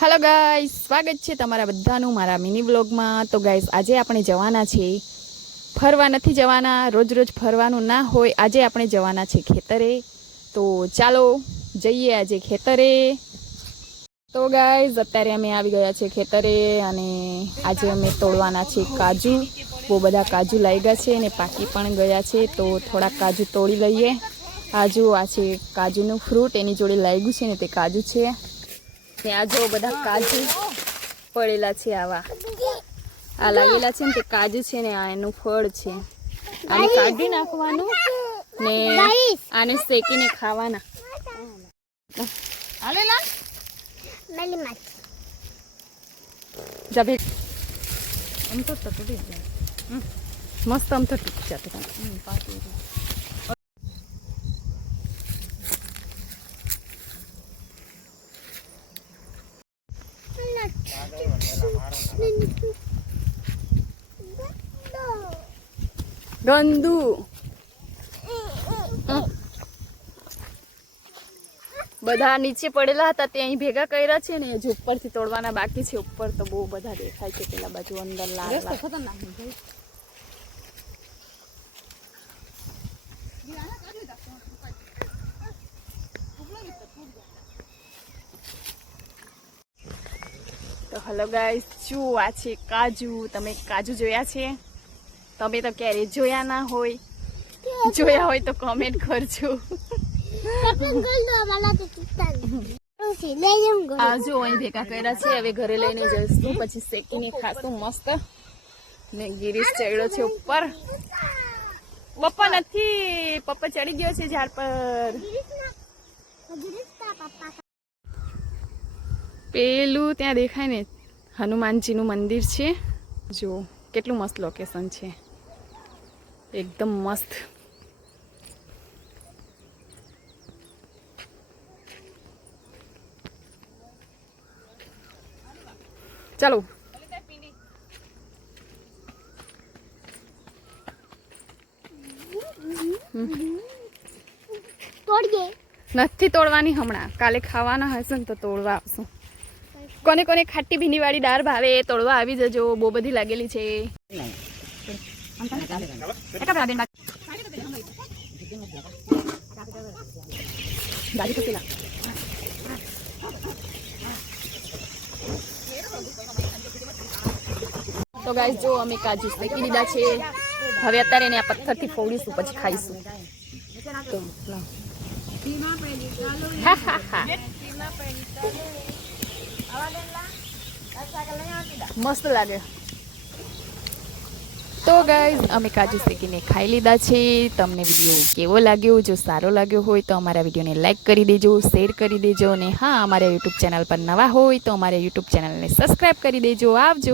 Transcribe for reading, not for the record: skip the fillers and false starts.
Hello guys, स्वागत છે તમારા બધાનું મારા મિની વ્લોગમાં। તો ગાઈસ, આજે આપણે જવાના છે ફરવા। નથી જવાના, રોજ રોજ ફરવાનું ના હોય। આજે આપણે જવાના છે ખેતરે। તો ચાલો જઈએ આજે ખેતરે। તો ગાઈસ, અત્યારે અમે આવી ગયા છે ખેતરે અને આજે અમે તોડવાના છે કાજુ। બહુ બધા કાજુ લાગ્યા છે અને પાકી પણ ગયા છે। તો થોડા કાજુ તોડી લઈએ। કાજુ આ છે કાજુનું ફ્રૂટ, એની જોડે લાગ્યું છે ને તે કાજુ છે। ત્યાં જો બધા કાજુ પડેલા છે, આવા આ લાગેલા છે ને તે કાજુ છે ને આ એનું ફળ છે। આને કાઢી નાખવાનું ને આને શેકીને ખાવાના। હાલેલા મેલી માચ જબે આમ તો તકડી જાય મસ્ત આમ તો ટૂંક છે પાકી ગંદુ બધા નીચે પડેલા હતા તે અહીં ભેગા કર્યા છે ને હજુ ઉપરથી તોડવાના બાકી છે। ઉપર તો બહુ બધા દેખાય છે, પેલા બાજુ અંદર લાગેલા ખતરનાક ભાઈ। તો હેલો ગાઈસ, શું આ છે કાજુ। તમે કાજુ જોયા છે? તમે તો ક્યારે જોયા ના હોય, જોયા હોય તો કમેન્ટ કરજો। આ જો અહીં ભેગા કર્યા છે, હવે ઘરે લઈને જઈશું, પછી શેકીને ખાશું મસ્ત। ને ગિરીશ ચડ્યો છે ઉપર। પપ્પા નથી, પપ્પા ચડી ગયો છે ઝાડ પર। પેલું ત્યાં દેખાય ને હનુમાનજીનું મંદિર છે, જો કેટલું મસ્ત લોકેશન છે, એકદમ મસ્ત। ચાલો નથી તોડવાની હમણાં, કાલે ખાવાના હશે ને તો તોડવા આવશું। કોને કોને ખાટી ભીંડી વાળી દાળ ભાવે તોડવા આવી જજો, બહુ બધી લાગેલી છે। તો ગાઈસ જો અમે કાજુ શેકી દીધા છે, હવે અત્યારે એને આ પથ્થરથી ફોડીશું પછી ખાઈશું। તો મસ્ત લાગે। તો ગાઈઝ અમે કાજુ શેકીને ખાઈ લીધા છે। તમને વિડીયો કેવો લાગ્યો? જો સારો લાગ્યો હોય તો અમારા વિડીયોને લાઈક કરી દેજો, શેર કરી દેજો, અને હા, અમારા યુટ્યુબ ચેનલ પર નવા હોય તો અમારા યુટ્યુબ ચેનલને સબસ્ક્રાઈબ કરી દેજો। આવજો।